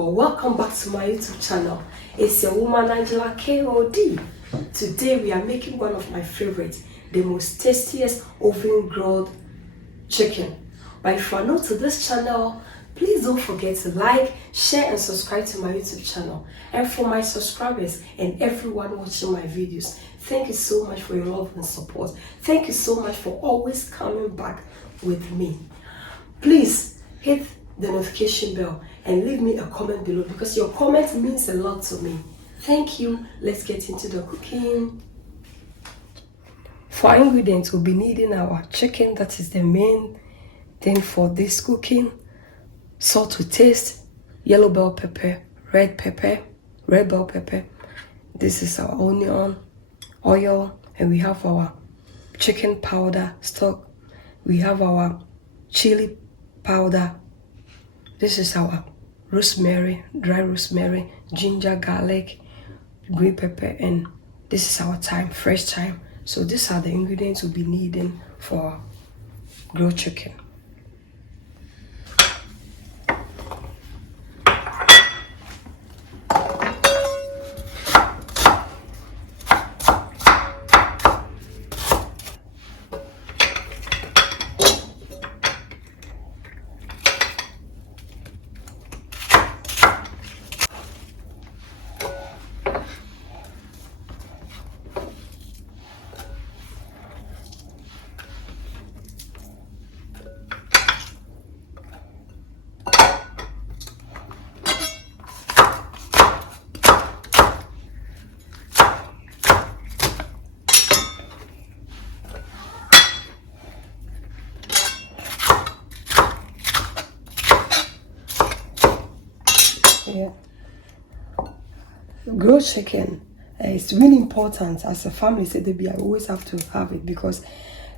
or welcome back to my YouTube channel. It's your woman Angela KOD. Today we are making one of my favorites, the most tastiest oven grilled chicken. But if you are new to this channel, please don't forget to like, share and subscribe to my YouTube channel. And for my subscribers and everyone watching my videos, thank you so much for your love and support. Thank you so much for always coming back with me. Please hit the notification bell and leave me a comment below because your comment means a lot to me. Thank you. Let's get into the cooking. For ingredients, we'll be needing our chicken. That is the main thing for this cooking. Salt to taste, yellow bell pepper, red bell pepper. This is our onion, oil, and we have our chicken powder stock. We have our chili powder. This is our rosemary, dry rosemary, ginger, garlic, green pepper, and this is our thyme, fresh thyme. So these are the ingredients we'll be needing for grilled chicken. Yeah, grilled chicken is really important. As a family said, I always have to have it, because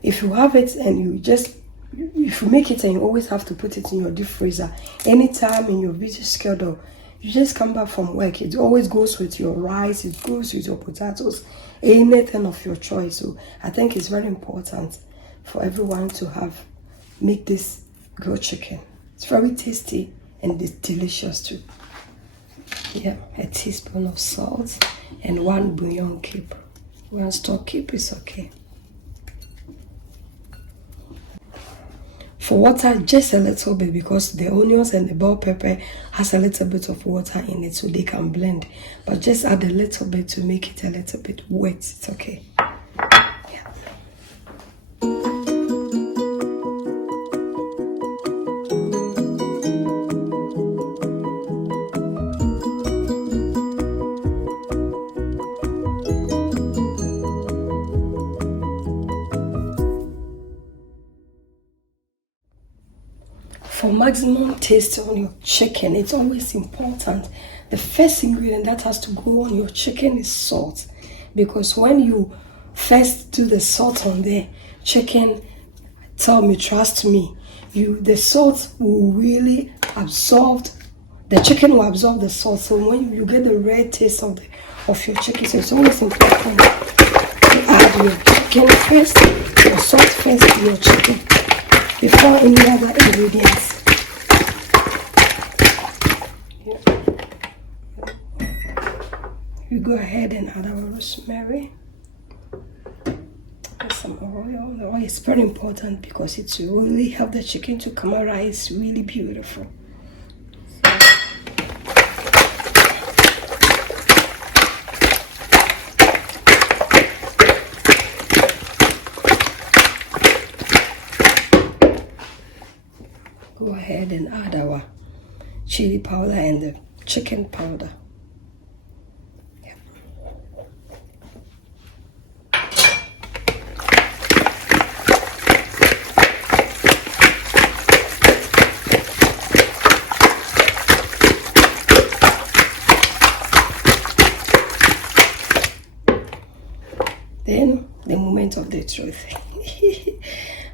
if you have it and if you make it and you always have to put it in your deep freezer anytime in your busy schedule, you just come back from work, it always goes with your rice, it goes with your potatoes, anything of your choice. So I think it's very important for everyone to make this grilled chicken. It's very tasty and it's delicious too. Yeah, a teaspoon of salt and 1 bouillon cube. 1 stock cube is okay. For water, just a little bit, because the onions and the bell pepper has a little bit of water in it so they can blend. But just add a little bit to make it a little bit wet. It's okay. For maximum taste on your chicken, it's always important. The first ingredient that has to go on your chicken is salt, because when you first do the salt on the chicken, trust me, the salt will really absorb. The chicken will absorb the salt, so when you get the red taste of your chicken, so it's always important to add your chicken first, your salt first to your chicken before any other ingredients. We go ahead and add our rosemary and some oil. The oil is very important because it will really help the chicken to caramelize really beautiful. Go ahead and add our chili powder and the chicken powder. Then the moment of the truth.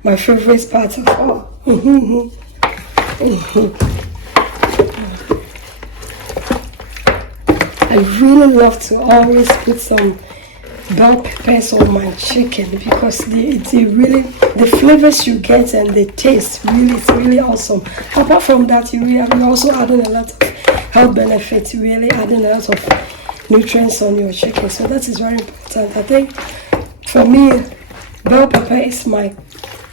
My favorite part of all. I really love to always put some bell peppers on my chicken because they really, the flavors you get and the taste really, it's really awesome. Apart from that, you're also adding a lot of health benefits, really adding a lot of nutrients on your chicken. So that is very important. I think for me, bell pepper is my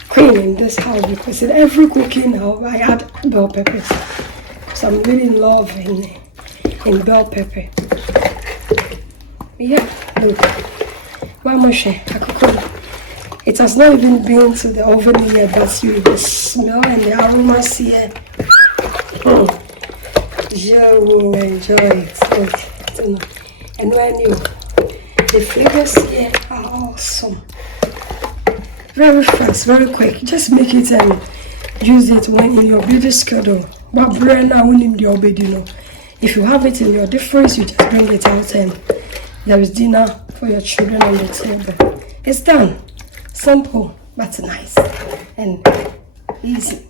queen in this house because in every cooking now I add bell peppers. So I'm really in love in bell pepper. Yeah, look. It has not even been to the oven yet, but you will smell and the aromas here. You will enjoy it. Look. And when the flavors here are awesome. Very fast, very quick. Just make it and use it when in your busy schedule. But brand now in the obed, you know. If you have it in your deep freeze, you just bring it out and there is dinner for your children on the table. It's done. Simple but nice and easy.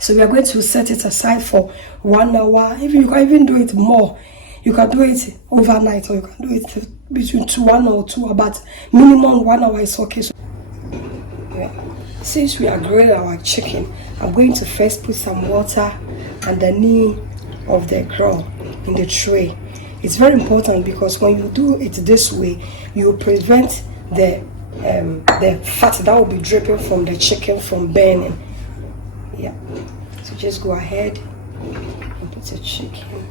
So we are going to set it aside for 1 hour. If you can even do it more, you can do it overnight or you can do it between 1 or 2 hours, but minimum 1 hour is okay. So, since we are grilling our chicken, I'm going to first put some water underneath of the grill in the tray. It's very important because when you do it this way, you prevent the fat that will be dripping from the chicken from burning. Yeah. So just go ahead and put the chicken.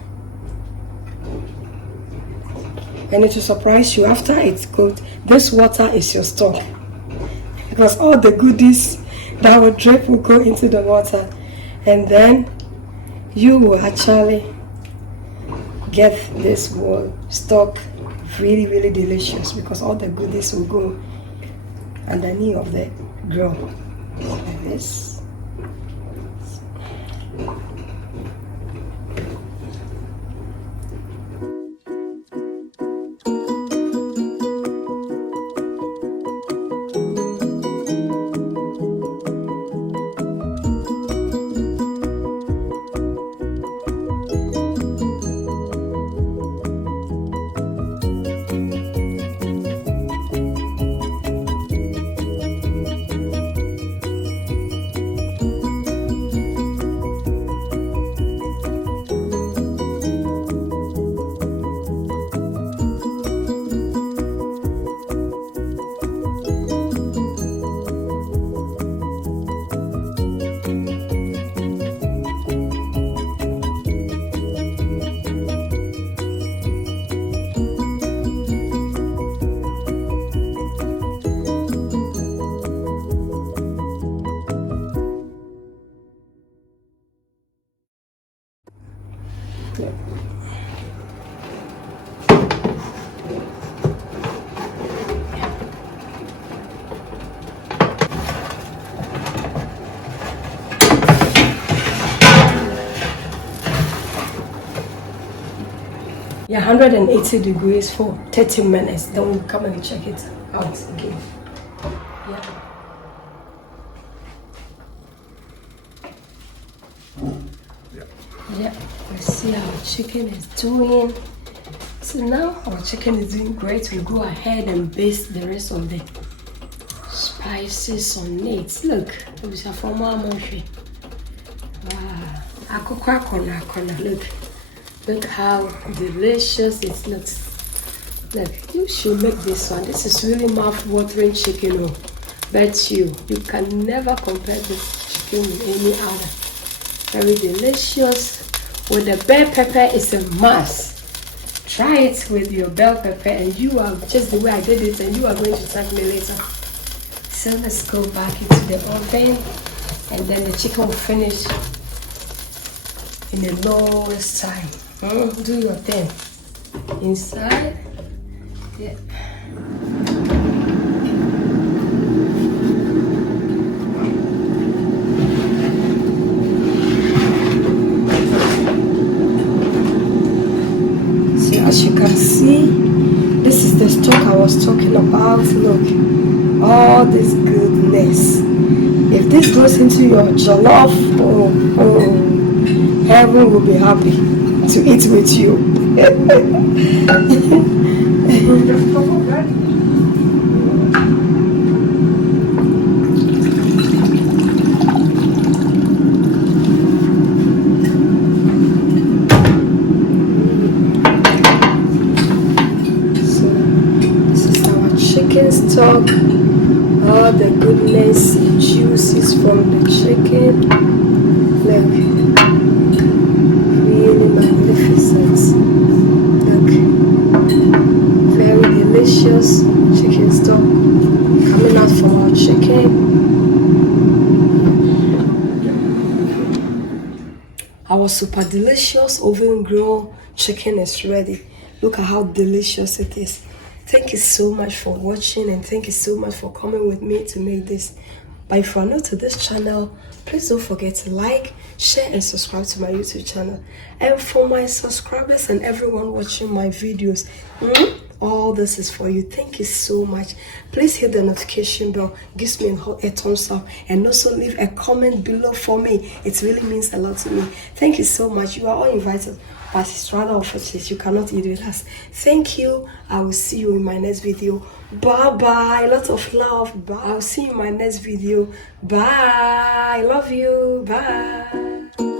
And it will surprise you after it's cooked. This water is your stock because all the goodies that will drip will go into the water, and then you will actually get this stock really, really delicious because all the goodies will go underneath of the grill like this. Yeah, 180 degrees for 30 minutes. Then we'll come and check it out again. Yeah, let's see how our chicken is doing. So now our chicken is doing great. We'll go ahead and baste the rest of the spices on it. Look, there's a formal monkey. Wow, look how delicious it looks. Look, you should make this one. This is really mouth-watering chicken. Oh, bet you can never compare this chicken with any other. Very delicious. With the bell pepper, it's a must. Try it with your bell pepper and you are just the way I did it, and you are going to thank me later. So let's go back into the oven, and then the chicken will finish in the lowest time. Do your thing inside. Yeah. So as you can see, this is the stock I was talking about. Look, all this goodness. If this goes into your jollof, heaven will be happy to eat with you. Chicken stock, all the goodness, juices from the chicken. Look, really magnificent. Look, very delicious chicken stock coming out from our chicken. Our super delicious oven grilled chicken is ready. Look at how delicious it is. Thank you so much for watching, and thank you so much for coming with me to make this. But if you are new to this channel, please don't forget to like, share and subscribe to my YouTube channel. And for my subscribers and everyone watching my videos, all this is for you. Thank you so much. Please hit the notification bell, gives me a thumbs up, and also leave a comment below for me. It really means a lot to me. Thank you so much. You are all invited, but it's rather unfortunate you cannot eat with us. Thank you. I will see you in my next video. Bye bye. Lots of love. Bye. I'll see you in my next video. Bye. Love you. Bye.